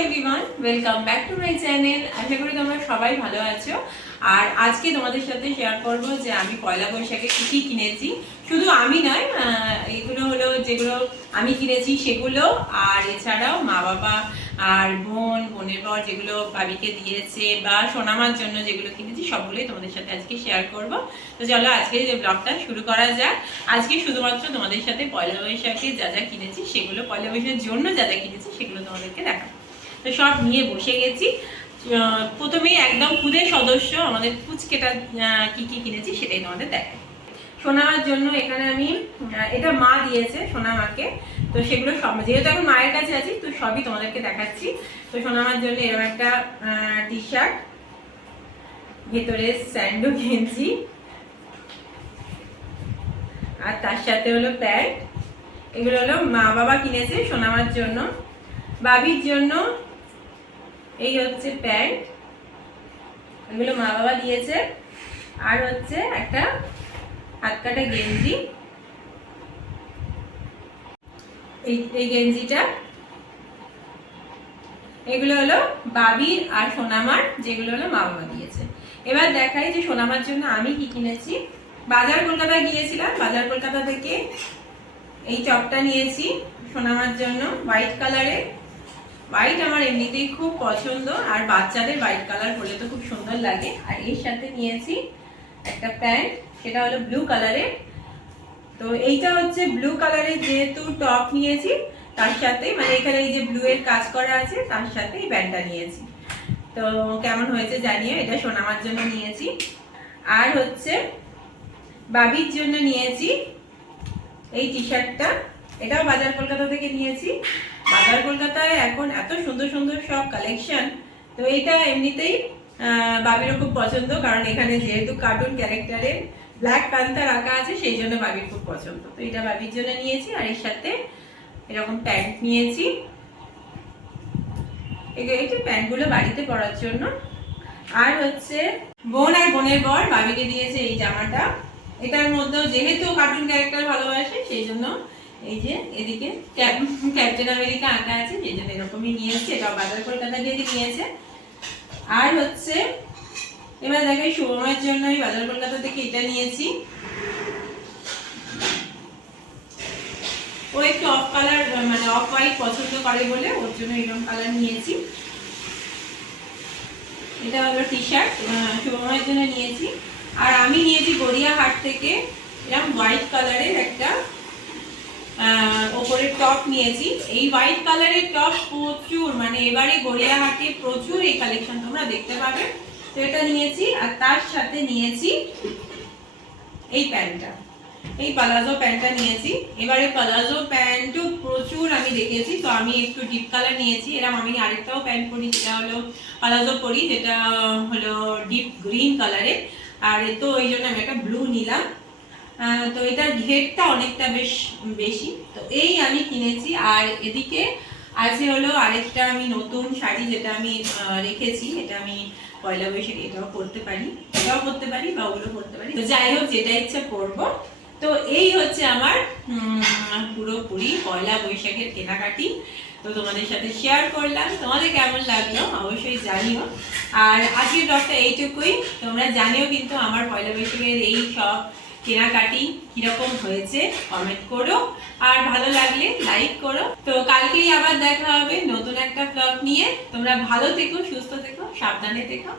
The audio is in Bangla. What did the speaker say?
Everyone, welcome back to my channel. আশা করি তোমরা সবাই ভালো আছো। আর আজকে তোমাদের সাথে শেয়ার করব যে আমি পয়লা বৈশাখে কী কী কিনেছি। শুধু আমি নয়, এগুলো হলো যেগুলো আমি কিনেছি সেগুলো, আর এছাড়াও মা বাবা আর বোনের বর যেগুলো ভাবিকে দিয়েছে বা সোনামার জন্য যেগুলো কিনেছি সবগুলোই তোমাদের সাথে আজকে শেয়ার করব। তো চলো আজকে যে ব্লগটা শুরু করা যাক। আজকে শুধুমাত্র তোমাদের সাথে পয়লা বৈশাখে যা যা কিনেছি সেগুলো, পয়লা বৈশাখের জন্য যা যা কিনেছি সেগুলো তোমাদেরকে দেখাবো। তো সব নিয়ে বসে গেছি। প্রথমেই একদম খুদে সদস্য আমাদের পুচকেটা কি কি কিনেছি সেটাই তোমাদের দেখাই। সোনামার জন্য এখানে আমি এটা মা দিয়েছে সোনামাকে, তো সেগুলো সব যেহেতু এখন মায়ের কাছে আছি তো সবই তোমাদেরকে দেখাচ্ছি। তো সোনামার জন্য এরকম একটা টি শার্ট, ভেতরে স্যান্ডো গেঞ্জি, আর তার সাথে হলো প্যান্ট। এগুলো হলো মা বাবা কিনেছে সোনামার জন্য। বাবির জন্য এই হচ্ছে প্যান্ট, এগুলো মা বাবা দিয়েছে। আর হচ্ছে একটা হাত কাটা গেঞ্জি, এই গেঞ্জিটা। এগুলো হলো বাবির আর সোনামার, যেগুলো হলো মা বাবা দিয়েছে। এবার দেখাই যে সোনামার জন্য আমি কি কিনেছি। বাজার কলকাতা গিয়েছিলাম, বাজার কলকাতা থেকে এই টপটা নিয়েছি সোনামার জন্য, হোয়াইট কালারের। হোয়াইট আমার এমনিতেই খুব পছন্দ, আর বাচ্চাদের হোয়াইট কালার হলে তো খুব সুন্দর লাগে। আর এর সাথে নিয়েছি একটা প্যান্ট, সেটা হলো ব্লু কালারের। তো এইটা হচ্ছে ব্লু কালারের, যেহেতু টপ নিয়েছি তার সাথে মানে এখানে এই যে ব্লু এর কাজ করা আছে তার সাথে এই প্যান্টটা নিয়েছি। তো কেমন হয়েছে জানিয়ে। এটা সোনামার জন্য নিয়েছি। আর হচ্ছে বাবির জন্য নিয়েছি এই টি শার্টটা, এটাও বাজার কলকাতা থেকে নিয়েছি। বাজার কলকাতায় এখন এত সুন্দর সুন্দর সব কালেকশন। তো এটা এমনিতেই বাবিরও খুব পছন্দ, কারণ এখানে যেহেতু কার্টুন ক্যারেক্টারের ব্ল্যাক প্যান্থার আঁকা আছে সেই জন্য বাবির খুব পছন্দ। তো এটা বাবির জন্য নিয়েছি। আর এর সাথে এরকম প্যান্ট নিয়েছি, এই প্যান্টগুলো বাড়িতে পরার জন্য। আর হচ্ছে বোন আর বোনের বর বাবিকে দিয়েছে এই জামাটা। এটার মধ্যেও যেহেতু কার্টুন ক্যারেক্টার ভালোবাসে সেই জন্য এই যে এদিকে ক্যাপ্টেন আমেরিকা আঁকা আছে, সেই জন্য এরকমই নিয়েছে। এটা বাজার কলকাতা দিয়ে নিয়েছে। আর হচ্ছে এবার দেখাই শুভমের জন্য এই বাজার কলকাতা থেকে এটা নিয়েছি। ও একটু অফ কালার মানে অফ হোয়াইট পছন্দ করে বলে ওর জন্য এরকম কালার নিয়েছি। এটা হলো টি শার্ট, শুভমের জন্য নিয়েছি। আর আমি নিয়েছি গড়িয়াহাট থেকে এরকম হোয়াইট কালারের একটা ওপরের টপ নিয়েছি। এই হোয়াইট কালারের টপ প্রচুর, মানে এবারে গড়িয়াহাটে প্রচুর এই কালেকশন তোমরা দেখতে পাবে। তো এটা নিয়েছি। আর তার সাথে নিয়েছি এই প্যান্টটা, এই পালাজো প্যান্টটা নিয়েছি। এবারে পালাজো প্যান্টও প্রচুর আমি দেখেছি, তো আমি একটু ডিপ কালার নিয়েছি। এরকম আমি আরেকটাও প্যান্ট পরি, যেটা হলো পালাজো পরি, যেটা হলো ডিপ গ্রিন কালারের। আর তো ওই জন্য আমি একটা ব্লু নিলাম। তো এটার ঘেরটা অনেকটা বেশি। তো এই আমি কিনেছি। আর এদিকে আছে হলো আরেকটা আমি নতুন শাড়ি, যেটা আমি রেখেছি। এটা আমি পয়লা বৈশাখে এটাও পরতে পারি বা ওগুলো পরতে পারি। তো যাই হোক, যেটা ইচ্ছা পরবো। তো এই হচ্ছে আমার পুরোপুরি পয়লা বৈশাখের কেনাকাটি। তো তোমাদের সাথে শেয়ার করলাম, তোমাদের কেমন লাগলো অবশ্যই জানিও। আর আজকের ব্লগটা এইটুকুই। তোমরা জানিও কিন্তু আমার পয়লা বৈশাখের এই সব কেনাকাটি কিরকম হয়েছে, কমেন্ট করো। আর ভালো লাগলে লাইক করো। তো কালকেই আবার দেখা হবে নতুন একটা ব্লগ নিয়ে। তোমরা ভালো থেকো, সুস্থ থেকো, সাবধানে থেকো।